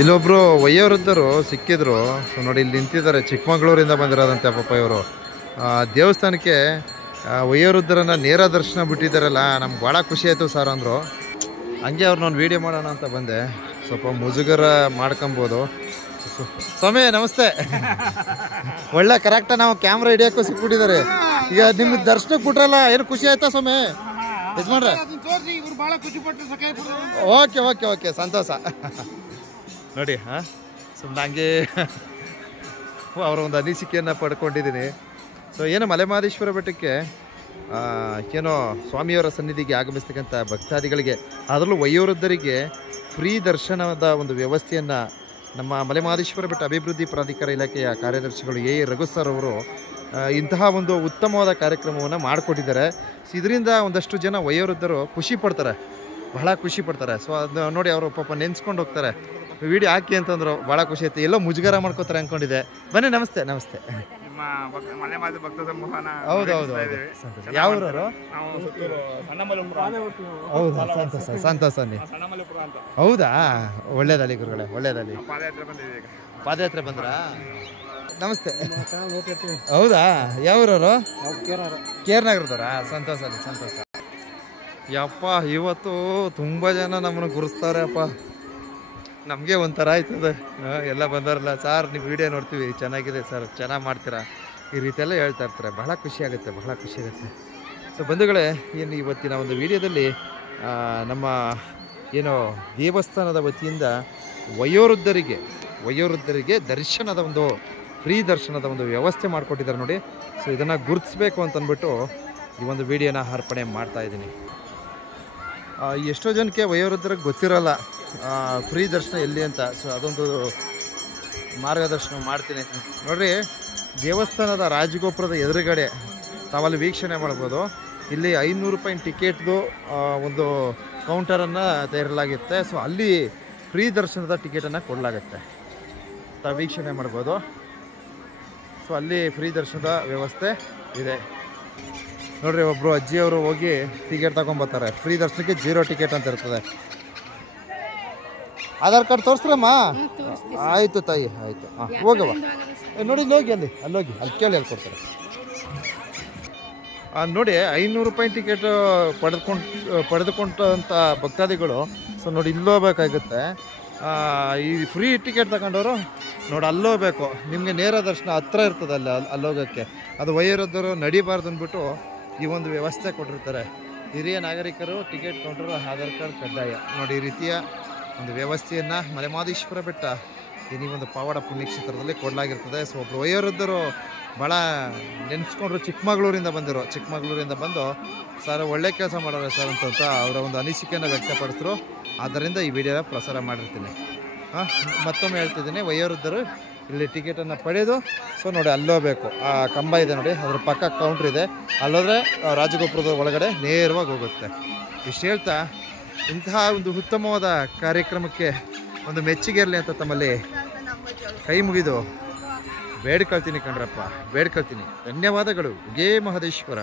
ಇಲ್ಲೊಬ್ರು ವಯೋವೃದ್ಧರು ಸಿಕ್ಕಿದ್ರು. ಸೊ ನೋಡಿ ಇಲ್ಲಿ ನಿಂತಿದ್ದಾರೆ, ಚಿಕ್ಕಮಗಳೂರಿಂದ ಬಂದಿರೋದಂತೆ ಪಾಪ ಇವರು. ದೇವಸ್ಥಾನಕ್ಕೆ ವಯೋವೃದ್ಧರನ್ನ ನೇರ ದರ್ಶನ ಬಿಟ್ಟಿದ್ದಾರಲ್ಲ, ನಮ್ಗೆ ಭಾಳ ಖುಷಿ ಆಯಿತು ಸರ್ ಅಂದರು. ಹಂಗೆ ಅವ್ರನ್ನೊಂದು ವೀಡಿಯೋ ಮಾಡೋಣ ಅಂತ ಬಂದೆ. ಸ್ವಲ್ಪ ಮುಜುಗರ ಮಾಡ್ಕೊಬೋದು. ಸ್ವಾಮಿ ನಮಸ್ತೆ. ಒಳ್ಳೆ ಕರೆಕ್ಟಾಗಿ ನಾವು ಕ್ಯಾಮ್ರಾ ಹಿಡಿಯೋಕ್ಕೂ ಸಿಕ್ಬಿಟ್ಟಿದ್ದಾರೆ. ಈಗ ನಿಮ್ಗೆ ದರ್ಶನಕ್ಕೆ ಬಿಟ್ರಲ್ಲ, ಏನು ಖುಷಿ ಆಯ್ತಾ ಸ್ವಾಮಿ? ಯಜಮಾನ್ರೆ ಓಕೆ ಓಕೆ ಓಕೆ, ಸಂತೋಷ. ನೋಡಿ ಸುಮ್ಮನೆ ಹಂಗೆ ಅವರ ಒಂದು ಅನಿಸಿಕೆಯನ್ನು ಪಡ್ಕೊಂಡಿದ್ದೀನಿ. ಸೊ ಏನು ಮಲೆಮಹದೇಶ್ವರ ಬೆಟ್ಟಕ್ಕೆ ಏನೋ ಸ್ವಾಮಿಯವರ ಸನ್ನಿಧಿಗೆ ಆಗಮಿಸ್ತಕ್ಕಂಥ ಭಕ್ತಾದಿಗಳಿಗೆ, ಅದರಲ್ಲೂ ವಯೋವೃದ್ಧರಿಗೆ ಫ್ರೀ ದರ್ಶನದ ಒಂದು ವ್ಯವಸ್ಥೆಯನ್ನು ನಮ್ಮ ಮಲೆಮಹದೇಶ್ವರ ಬೆಟ್ಟ ಅಭಿವೃದ್ಧಿ ಪ್ರಾಧಿಕಾರ ಇಲಾಖೆಯ ಕಾರ್ಯದರ್ಶಿಗಳು ಎ ರಘು ಸರ್ ಅವರು ಇಂತಹ ಒಂದು ಉತ್ತಮವಾದ ಕಾರ್ಯಕ್ರಮವನ್ನು ಮಾಡಿಕೊಟ್ಟಿದ್ದಾರೆ. ಸೊ ಇದರಿಂದ ಒಂದಷ್ಟು ಜನ ವಯೋವೃದ್ಧರು ಖುಷಿ ಪಡ್ತಾರೆ, ಬಹಳ ಖುಷಿ ಪಡ್ತಾರೆ. ಸೊ ಅದು ನೋಡಿ ಅವರು ಪಾಪ ನೆನೆಸ್ಕೊಂಡು ಹೋಗ್ತಾರೆ. ವಿಡಿಯೋ ಹಾಕಿ ಅಂತಂದ್ರು, ಭಾಳ ಖುಷಿ ಆಯ್ತು. ಎಲ್ಲೋ ಮುಜುಗರ ಮಾಡ್ಕೋತಾರೆ ಅಂದ್ಕೊಂಡಿದ್ದೆ. ಬನ್ನಿ, ನಮಸ್ತೆ ನಮಸ್ತೆ. ಹೌದೌದು, ಯಾವ್ರವರು? ಹೌದಾ, ಸಂತೋಷ ಸಂತೋಷ. ಹೌದಾ, ಒಳ್ಳೇದಲ್ಲಿ ಗುರುಗಳೇ, ಒಳ್ಳೇದಲ್ಲಿ. ಪಾದಯಾತ್ರೆ ಬಂದ್ರಾ? ನಮಸ್ತೆ. ಹೌದಾ, ಯಾವ್ರವರು? ಕೇರ್ ನಗರದವರಾ? ಸಂತೋಷ ಸಂತೋಷ. ಯಪ್ಪ, ಇವತ್ತು ತುಂಬ ಜನ ನಮ್ಮನ್ನು ಗುರುಸ್ತಾರೆ ಅಪ್ಪ. ನಮಗೆ ಒಂಥರ ಆಯ್ತದೆ. ಎಲ್ಲ ಬಂದವರಲ್ಲ, ಸರ್ ನೀವು ವಿಡಿಯೋ ನೋಡ್ತೀವಿ, ಚೆನ್ನಾಗಿದೆ ಸರ್, ಚೆನ್ನಾಗಿ ಮಾಡ್ತೀರಾ, ಈ ರೀತಿಯೆಲ್ಲ ಹೇಳ್ತಾ ಇರ್ತಾರೆ. ಬಹಳ ಖುಷಿ ಆಗುತ್ತೆ, ಬಹಳ ಖುಷಿ ಆಗುತ್ತೆ. ಸೊ ಬಂಧುಗಳೇ, ಏನು ಇವತ್ತಿನ ಒಂದು ವಿಡಿಯೋದಲ್ಲಿ ನಮ್ಮ ಏನು ದೇವಸ್ಥಾನದ ವತಿಯಿಂದ ವಯೋವೃದ್ಧರಿಗೆ ದರ್ಶನದ ಒಂದು ಫ್ರೀ ದರ್ಶನದ ಒಂದು ವ್ಯವಸ್ಥೆ ಮಾಡಿಕೊಟ್ಟಿದ್ದಾರೆ ನೋಡಿ. ಸೊ ಇದನ್ನು ಗುರುತಿಸ್ಬೇಕು ಅಂತಂದ್ಬಿಟ್ಟು ಈ ಒಂದು ವಿಡಿಯೋನ ಅರ್ಪಣೆ ಮಾಡ್ತಾಯಿದ್ದೀನಿ. ಎಷ್ಟೋ ಜನಕ್ಕೆ ವಯೋವೃದ್ಧರಿಗೆ ಗೊತ್ತಿರೋಲ್ಲ ಫ್ರೀ ದರ್ಶನ ಎಲ್ಲಿ ಅಂತ. ಸೊ ಅದೊಂದು ಮಾರ್ಗದರ್ಶನ ಮಾಡ್ತೀನಿ ನೋಡ್ರಿ. ದೇವಸ್ಥಾನದ ರಾಜಗೋಪುರದ ಎದುರುಗಡೆ ತಾವಲ್ಲಿ ವೀಕ್ಷಣೆ ಮಾಡ್ಬೋದು. ಇಲ್ಲಿ 500 ರೂಪಾಯಿ ಟಿಕೆಟ್ದು ಒಂದು ಕೌಂಟರನ್ನು ತೆರಲಾಗುತ್ತೆ. ಸೊ ಅಲ್ಲಿ ಫ್ರೀ ದರ್ಶನದ ಟಿಕೆಟನ್ನು ಕೊಡಲಾಗುತ್ತೆ, ತಾವು ವೀಕ್ಷಣೆ ಮಾಡ್ಬೋದು. ಸೊ ಅಲ್ಲಿ ಫ್ರೀ ದರ್ಶನದ ವ್ಯವಸ್ಥೆ ಇದೆ ನೋಡ್ರಿ. ಒಬ್ಬರು ಅಜ್ಜಿಯವರು ಹೋಗಿ ಟಿಕೆಟ್ ತಗೊಂಬರ್ತಾರೆ. ಫ್ರೀ ದರ್ಶನಕ್ಕೆ 0 ಟಿಕೆಟ್ ಅಂತ ಇರ್ತದೆ. ಆಧಾರ್ ಕಾರ್ಡ್ ತೋರಿಸ್ರಮ್ಮ? ಆಯಿತು ತಾಯಿ, ಆಯಿತು. ಹಾಂ, ಹೋಗವ ನೋಡಿ, ಇಲ್ಲಿ ಹೋಗಿ, ಅಲ್ಲಿ ಕೇಳಿ, ಅಲ್ಲಿ ಕೊಡ್ತಾರೆ ನೋಡಿ. 500 ರೂಪಾಯಿ ಟಿಕೆಟ್ ಪಡೆದುಕೊಂಡಂಥ ಭಕ್ತಾದಿಗಳು ಸೊ ನೋಡಿ ಇಲ್ಲಿ ಹೋಗ್ಬೇಕಾಗುತ್ತೆ. ಈ ಫ್ರೀ ಟಿಕೆಟ್ ತಗೊಂಡವರು ನೋಡಿ ಅಲ್ಲೋಗ್ಬೇಕು. ನಿಮಗೆ ನೇರ ದರ್ಶನ ಹತ್ರ ಇರ್ತದೆ ಅಲ್ಲೋಗೋಕ್ಕೆ. ಅದು ವಯೋವೃದ್ಧರು ನಡಿಬಾರ್ದು ಅಂದ್ಬಿಟ್ಟು ಈ ಒಂದು ವ್ಯವಸ್ಥೆ ಕೊಟ್ಟಿರ್ತಾರೆ. ಹಿರಿಯ ನಾಗರಿಕರು ಟಿಕೆಟ್ ಕೌಂಟರು ಆಧಾರ್ ಕಾರ್ಡ್ ಕಡ್ಡಾಯ ನೋಡಿ. ಈ ರೀತಿಯ ಒಂದು ವ್ಯವಸ್ಥೆಯನ್ನು ಮಲೆಮಹದೇಶ್ವರ ಬೆಟ್ಟ ಈ ಒಂದು ಪಾವಡ ಪುಣ್ಯಕ್ಷೇತ್ರದಲ್ಲಿ ಕೊಡಲಾಗಿರ್ತದೆ. ಸೊ ಒಬ್ಬರು ವಯೋವೃದ್ಧರು ಭಾಳ ನೆನೆಸ್ಕೊಂಡ್ರು, ಚಿಕ್ಕಮಗಳೂರಿಂದ ಬಂದು ಸರ್ ಒಳ್ಳೆ ಕೆಲಸ ಮಾಡೋರು ಸರ್ ಅಂತ ಅವರ ಒಂದು ಅನಿಸಿಕೆಯನ್ನು ವ್ಯಕ್ತಪಡಿಸಿದ್ರು. ಆದ್ದರಿಂದ ಈ ವಿಡಿಯೋನ ಪ್ರಸಾರ ಮಾಡಿರ್ತೀನಿ. ಮತ್ತೊಮ್ಮೆ ಹೇಳ್ತಿದ್ದೀನಿ, ವಯೋವೃದ್ಧರು ಇಲ್ಲಿ ಟಿಕೆಟನ್ನು ಪಡೆದು ಸೊ ನೋಡಿ ಅಲ್ಲೋಗ್ಬೇಕು. ಆ ಕಂಬ ಇದೆ ನೋಡಿ, ಅದ್ರ ಪಕ್ಕ ಕೌಂಟ್ರ್ ಇದೆ. ಅಲ್ಲೋದ್ರೆ ರಾಜಗೋಪುರದ ಒಳಗಡೆ ನೇರವಾಗಿ ಹೋಗುತ್ತೆ. ಇಷ್ಟು ಹೇಳ್ತಾ ಇಂತಹ ಒಂದು ಉತ್ತಮವಾದ ಕಾರ್ಯಕ್ರಮಕ್ಕೆ ಒಂದು ಮೆಚ್ಚುಗೆ ಇರಲಿ ಅಂತ ತಮ್ಮಲ್ಲಿ ಕೈ ಮುಗಿದು ಬೇಡ್ಕೊಳ್ತೀನಿ ಕಣ್ರಪ್ಪ, ಬೇಡ್ಕೊಳ್ತೀನಿ. ಧನ್ಯವಾದಗಳು. ಜೈ ಮಹದೇಶ್ವರ.